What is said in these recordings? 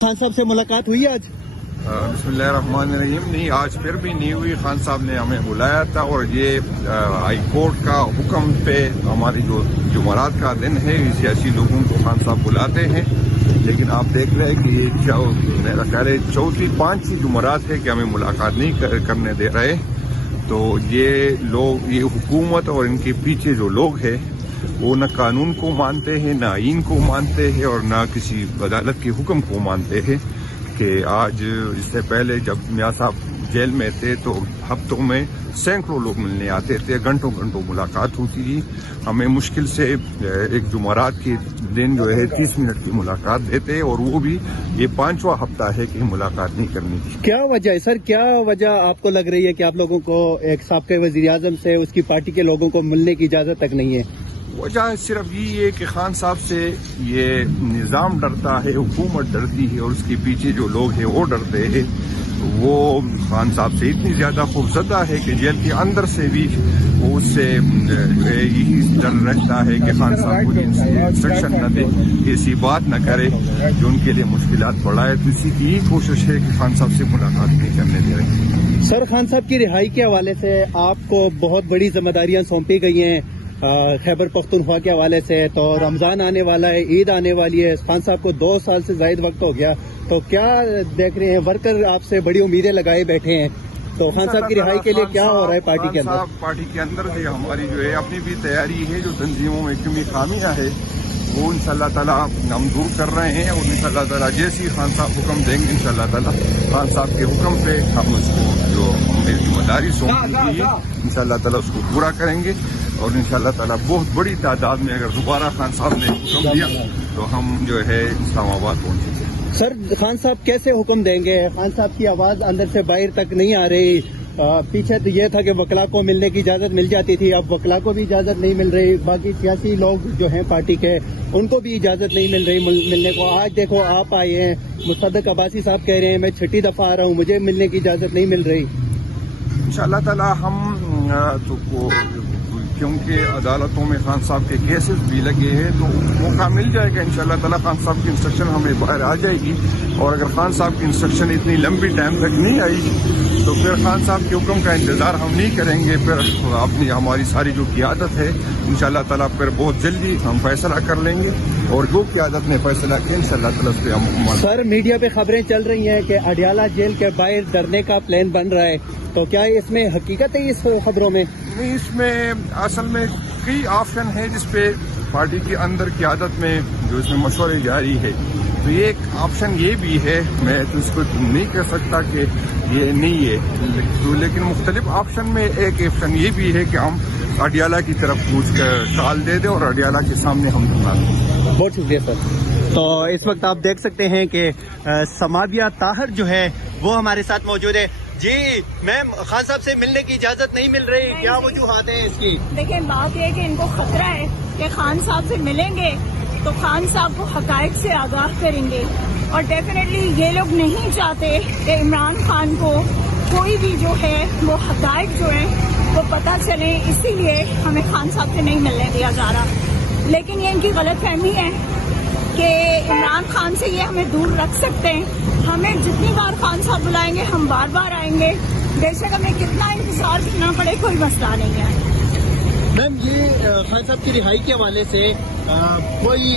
खान साहब से मुलाकात हुई आज? बिस्मिल्लाहिर्रहमानिर्रहीम। नहीं, आज फिर भी नहीं हुई। खान साहब ने हमें बुलाया था और ये हाई कोर्ट का हुक्म पे हमारी जो जुमरात का दिन है, सियासी लोगों को खान साहब बुलाते हैं। लेकिन आप देख रहे हैं कि ये मेरा ख्याल है चौथी पांचवी जुमरात है कि हमें मुलाकात नहीं करने दे रहे। तो ये लोग, ये हुकूमत और इनके पीछे जो लोग हैं वो न कानून को मानते हैं, न आईन को मानते हैं और न किसी अदालत के हुक्म को मानते हैं। कि आज इससे पहले जब मियां साहब जेल में थे तो हफ्तों में सैकड़ों लोग मिलने आते थे, घंटों घंटों मुलाकात होती थी। हमें मुश्किल से एक जुमरात के दिन जो है 30 मिनट की मुलाकात देते और वो भी ये 5वां हफ्ता है कि मुलाकात नहीं करनी थी। क्या वजह है सर, क्या वजह आपको लग रही है कि आप लोगों को एक साबिक़ वज़ीर-ए-आज़म से उसकी पार्टी के लोगों को मिलने की इजाज़त तक नहीं है? वजह सिर्फ यही है कि खान साहब से ये निज़ाम डरता है, हुकूमत डरती है और उसके पीछे जो लोग हैं वो डरते हैं। वो खान साहब से इतनी ज़्यादा खौफज़दा है कि जेल के अंदर से भी वो उससे यही डर रहता है कि खान साहब को इंस्ट्रक्शन न दे, ऐसी बात न करे जो उनके लिए मुश्किलात बढ़ाए। तो इसी की यही कोशिश है कि खान साहब से मुलाकात नहीं करने दे रहे। सर, खान साहब की रिहाई के हवाले से आपको बहुत बड़ी जिम्मेदारियां सौंपी गई हैं खैबर पख्तूनख्वा के हवाले से। तो रमज़ान आने वाला है, ईद आने वाली है, खान साहब को 2 साल से ज़ायद वक्त हो गया। तो क्या देख रहे हैं, वर्कर आपसे बड़ी उम्मीदें लगाए बैठे हैं, तो खान साहब की रिहाई के लिए क्या हो रहा है पार्टी के अंदर? पार्टी के अंदर से हमारी जो है अपनी भी तैयारी है, जो तंजीमों में कमी खामियां है वो इंशाअल्लाह ताला हम दूर कर रहे हैं और इंशाअल्लाह ताला जैसे ही खान साहब हुक्म देंगे इंशाअल्लाह ताला खान साहब के हुक्म पे हम उसको जो हमें जिम्मेदारी सौंपी गई है इंशाअल्लाह ताला उसको पूरा करेंगे। और इंशाअल्लाह ताला बहुत बड़ी तादाद में अगर दोबारा खान साहब ने हुक्म दिया तो हम जो है इस्लामाबाद पहुंचेंगे। सर, खान साहब कैसे हुक्म देंगे? खान साहब की आवाज अंदर से बाहर तक नहीं आ रही। पीछे तो ये था कि वकला को मिलने की इजाजत मिल जाती थी, अब वकला को भी इजाजत नहीं मिल रही। बाकी सियासी लोग जो हैं पार्टी के, उनको भी इजाजत नहीं मिल रही मिलने को। आज देखो आप आए हैं, मुस्तदक अब्बासी साहब कह रहे हैं मैं 6ठी दफा आ रहा हूँ, मुझे मिलने की इजाजत नहीं मिल रही। इंशाअल्लाह ताला हम क्योंकि अदालतों में खान साहब के केसेस भी लगे हैं तो मौका मिल जाएगा इंशाअल्लाह ताला। खान साहब की इंस्ट्रक्शन हमें बाहर आ जाएगी और अगर खान साहब की इंस्ट्रक्शन इतनी लंबी टाइम तक नहीं आएगी तो फिर खान साहब के हुक्म का इंतजार हम नहीं करेंगे। फिर अपनी हमारी सारी जो क़ियादत है इंशाअल्लाह ताला फिर बहुत जल्दी हम फैसला कर लेंगे और जो क़ियादत ने फैसला किया इंशाअल्लाह ताला उस पर हम। सर, मीडिया पे खबरें चल रही हैं कि अडियाला जेल के बाहर धरने का प्लान बन रहा है, तो क्या इसमें हकीकत है इस खबरों में? नहीं, इसमें असल में कई ऑप्शन है जिसपे पार्टी के अंदर क़ियादत में जो इसमें मशवरे जारी है। तो ये एक ऑप्शन ये भी है, मैं तो इसको नहीं कह सकता कि ये नहीं है, तो लेकिन मुख्तलिफ ऑप्शन में एक ऑप्शन ये भी है कि हम अडियाला की तरफ कूच कर टाल दे दें और अडियाला के सामने हम धरना दें। बहुत शुक्रिया सर। तो इस वक्त आप देख सकते हैं कि समाबिया ताहर जो है वो हमारे साथ मौजूद है। जी मैम, खान साहब से मिलने की इजाजत नहीं मिल रही, क्या वजूहात है इसकी? देखिए, बात यह है कि इनको खतरा है कि खान साहब से मिलेंगे तो खान साहब को हकायक से आगाह करेंगे और डेफिनेटली ये लोग नहीं चाहते कि इमरान खान को कोई भी जो है वो हकायक जो है वो पता चले, इसीलिए हमें खान साहब से नहीं मिलने दिया जा रहा। लेकिन ये इनकी गलत फहमी है कि इमरान खान से ये हमें दूर रख सकते हैं। हमें जितनी बार खान साहब बुलाएंगे हम बार बार आएंगे, बेशक हमें कितना इंतजार करना पड़े, कोई मसला नहीं है। मैम, ये खान साहब की रिहाई के हवाले से कोई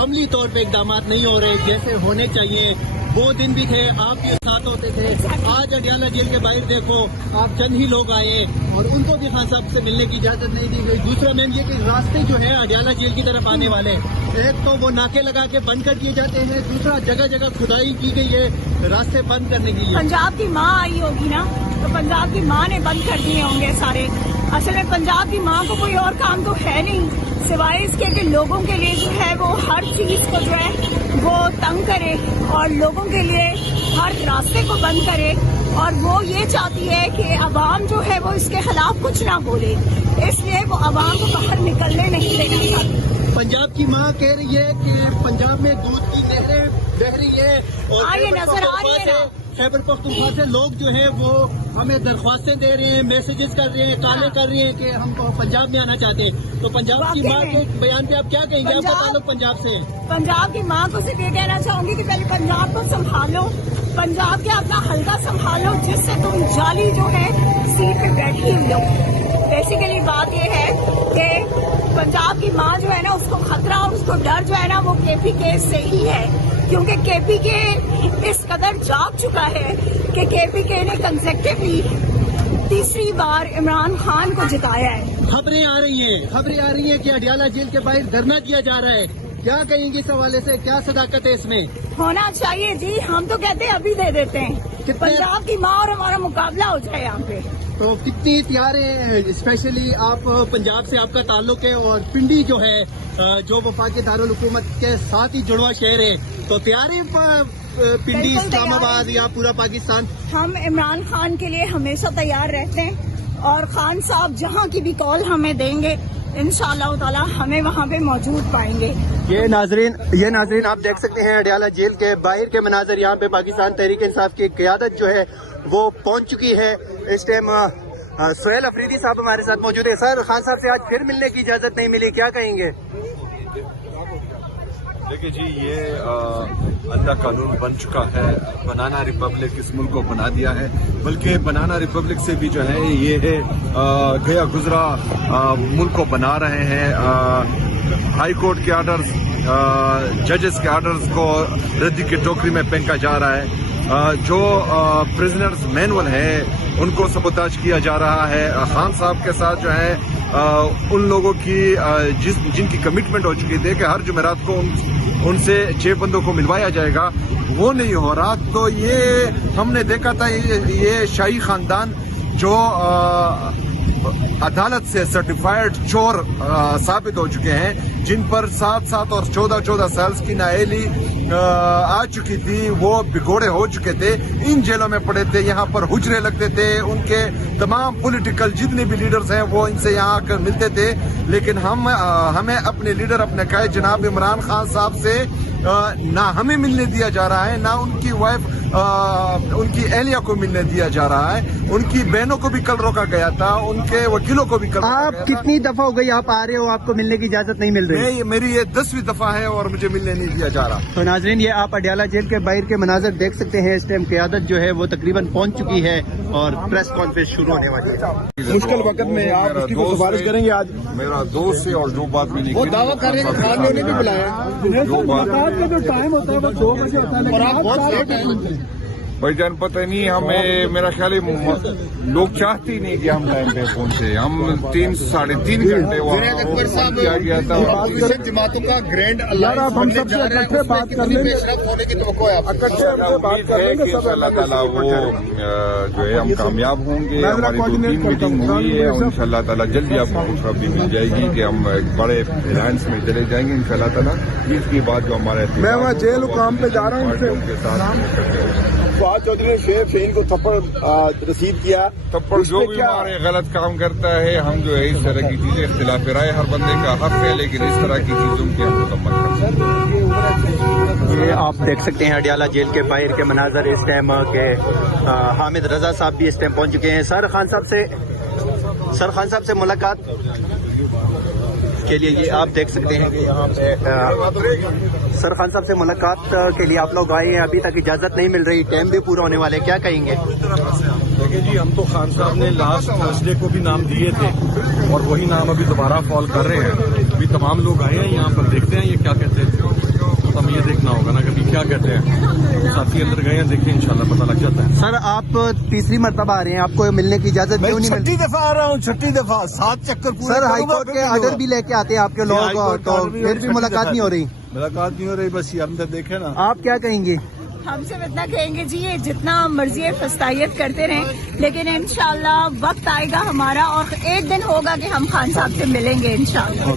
अमली तौर पे इकदाम नहीं हो रहे जैसे होने चाहिए। वो दिन भी थे, आप भी साथ होते थे। आज अडियाला जेल के बाहर देखो, आप चंद ही लोग आए और उनको भी खान साहब से मिलने की इजाजत नहीं दी गई। दूसरा मैम, ये कि रास्ते जो है अडियाला जेल की तरफ आने वाले, एक तो वो नाके लगा के बंद कर दिए जाते हैं, दूसरा जगह जगह खुदाई की गई है रास्ते बंद करने के लिए। पंजाब की माँ आई होगी ना, तो पंजाब की माँ ने बंद कर दिए होंगे सारे। असल में पंजाब की माँ को कोई और काम तो है नहीं सिवाय इसके कि लोगों के लिए जो है वो हर चीज को जो है वो तंग करे और लोगों के लिए हर रास्ते को बंद करे। और वो ये चाहती है कि अवाम जो है वो इसके खिलाफ कुछ ना बोले, इसलिए वो अवाम को बाहर निकलने नहीं देना चाहती। पंजाब की मां कह रही है कि पंजाब में दूध की नहरें बह रही है और ये नजर आ रही है ना। खैबर पख्तूनख्वा से लोग जो है वो हमें दरख्वास्तें दे रहे हैं, मैसेजेस कर रहे हैं, काले कर रहे हैं कि हम पंजाब में आना चाहते हैं। तो पंजाब की मां के बयान पे आप क्या कहेंगे? आपका ताल्लुक पंजाब से है। पंजाब की मां को सिर्फ ये कहना चाहूंगी कि पहले पंजाब को संभालो, पंजाब के अपना हल्का संभालो, जिससे तुम जाली जो है सीट पे बैठी हुई हो। बेसिकली बात ये है कि पंजाब की माँ जो है ना, उसको खतरा और उसको डर जो है ना वो KPK से ही है, क्योंकि KPK इस कदर जाग चुका है कि KPK ने कंसेक्टिवली तीसरी बार इमरान खान को जिताया है। खबरें आ रही हैं कि अडियाला जेल के बाहर धरना दिया जा रहा है। क्या कहेंगे इस हवाले से? क्या सदाकत है इसमें? होना चाहिए जी, हम तो कहते हैं अभी दे देते हैं, पंजाब की माँ और हमारा मुकाबला हो जाए यहाँ पे। तो कितनी तैयार है? स्पेशली आप पंजाब से आपका ताल्लुक है और पिंडी जो है जो वफाकी दारुल हुकूमत के साथ ही जुड़वा शहर है, तो तैयार है पिंडी, इस्लामाबाद या पूरा पाकिस्तान? हम इमरान खान के लिए हमेशा तैयार रहते हैं और खान साहब जहाँ की भी कॉल हमें देंगे इंशाअल्लाह ताला हमें वहाँ पे मौजूद पाएंगे। ये नाजरीन आप देख सकते हैं अडियाला जेल के बाहर के मनाजर। यहाँ पे पाकिस्तान तहरीक इंसाफ की क़यादत जो है वो पहुंच चुकी है। इस टाइम सुहेल अफरीदी साहब हमारे साथ मौजूद है। सर, खान साहब से आज फिर मिलने की इजाजत नहीं मिली, क्या कहेंगे? देखिए जी, ये अल्लाह कानून बन चुका है। बनाना रिपब्लिक इस मुल्क को बना दिया है, बल्कि बनाना रिपब्लिक से भी जो है ये गया गुजरा मुल्क को बना रहे हैं। हाई कोर्ट के आर्डर्स, जजेस के आर्डर्स को रद्दी की टोकरी में फेंका जा रहा है। जो प्रिजनर्स मैनुअल है उनको सबोताज किया जा रहा है। खान साहब के साथ जो है उन लोगों की जिनकी कमिटमेंट हो चुकी थी कि हर जुमेरात को उनसे 6 बंदों को मिलवाया जाएगा, वो नहीं हो रहा। तो ये हमने देखा था, ये शाही खानदान जो अदालत से सर्टिफाइड चोर साबित हो चुके हैं, जिन पर 7 और 14 साल की नाअहली आ चुकी थी, वो बिगोड़े हो चुके थे, इन जेलों में पड़े थे, यहाँ पर हुजरे लगते थे। उनके तमाम पॉलिटिकल जितने भी लीडर्स हैं वो इनसे यहाँ आकर मिलते थे। लेकिन हमें अपने लीडर, अपने कायद जनाब इमरान खान साहब से ना हमें मिलने दिया जा रहा है, ना उनकी वाइफ उनकी एहलिया को मिलने दिया जा रहा है। उनकी बहनों को भी कल रोका गया था, उनके वकीलों को भी कल रोका गया था। कितनी दफा हो गई आप आ रहे हो, आपको मिलने की इजाजत नहीं मिल रही? मेरी ये 10वीं दफा है और मुझे मिलने नहीं दिया जा रहा। तो नाजरीन, ये आप अडियाला जेल के बाहर के मनाजर देख सकते हैं। इस टाइम क़यादत जो है वो तकरीबन पहुंच चुकी है और प्रेस कॉन्फ्रेंस शुरू होने वाली है। मुश्किल वक्त में आप उसकी सिफारिश करेंगे? आज मेरा दोस्त से और जो बात भी नहीं, वो दावा कर रहे हैं खान ने भी बुलाया, जो बात जो टाइम होता है वो 2 बजे होता है, और आप बहुत लेट हैं। भाईजान पता नहीं, हमें मेरा ख्याल है लोग चाहते ही नहीं कि हम टाइम पे पहुंचे। हम 3-3.5 घंटे वहाँ किया गया था। जमातों का ग्रैंड अलायंस बनने जा रहा है, बात करने होने की तो उम्मीद है कि इंशाअल्लाह ताला वो जो है हम कामयाब होंगे। हमारी 2-3 मीटिंग हुई है और इंशाअल्लाह ताला जल्दी आपको खुशखबरी मिल जाएगी कि हम एक बड़े अलायंस में चले जाएंगे इंशाअल्लाह ताला। इसके बाद जो हमारे मैं वहाँ जेल काम पे जा रहा हूँ, उनके साथ फवाद चौधरी ने शेख शहीन को थप्पड़ रसीद किया। थप्पड़ जो भी हमारे गलत काम करता है, हम जो है इस तरह की चीजें, इख्तिलाफ राय हर बंदे का हक है, लेकिन इस तरह की चीजों की हम मुकम्मल कर सकते हैं। ये आप देख सकते हैं अडियाला जेल के बाहर के मनाजर इस टाइम के। हामिद रजा साहब भी इस टाइम पहुंच चुके हैं। सर खान साहब से मुलाकात के लिए ये आप देख सकते हैं कि यहाँ पे सर खान साहब से मुलाकात के लिए आप लोग आए हैं, अभी तक इजाज़त नहीं मिल रही, टाइम भी पूरा होने वाले, क्या कहेंगे? देखिए जी, हम तो खान साहब ने लास्ट थर्सडे को भी नाम दिए थे और वही नाम अभी दोबारा फॉल कर रहे हैं। अभी तमाम लोग आए हैं यहाँ पर, देखते हैं ये क्या कहते हैं। तो हमें ये देखना होगा ना कभी क्या कहते हैं। साथी अंदर गए हैं, देखते हैं इंशाल्लाह पता लग जाता है। सर आप तीसरी मरतबा आ रहे हैं, आपको मिलने की इजाजत क्यों नहीं मिलती? 6ठी दफा आ रहा हूँ, 6ठी दफा 7 चक्कर पूरे। सर हाईकोर्ट के ऑर्डर भी लेके आते हैं आपके लोग, तो फिर भी मुलाकात नहीं हो रही? मुलाकात नहीं हो रही, बस ये अंदर देखे ना। आप क्या कहेंगे? हम सिर्फ इतना कहेंगे जी, ये जितना मर्जी फस्तायत करते रहें, लेकिन इंशाल्लाह वक्त आएगा हमारा और एक दिन होगा कि हम खान साहब से मिलेंगे इंशाल्लाह।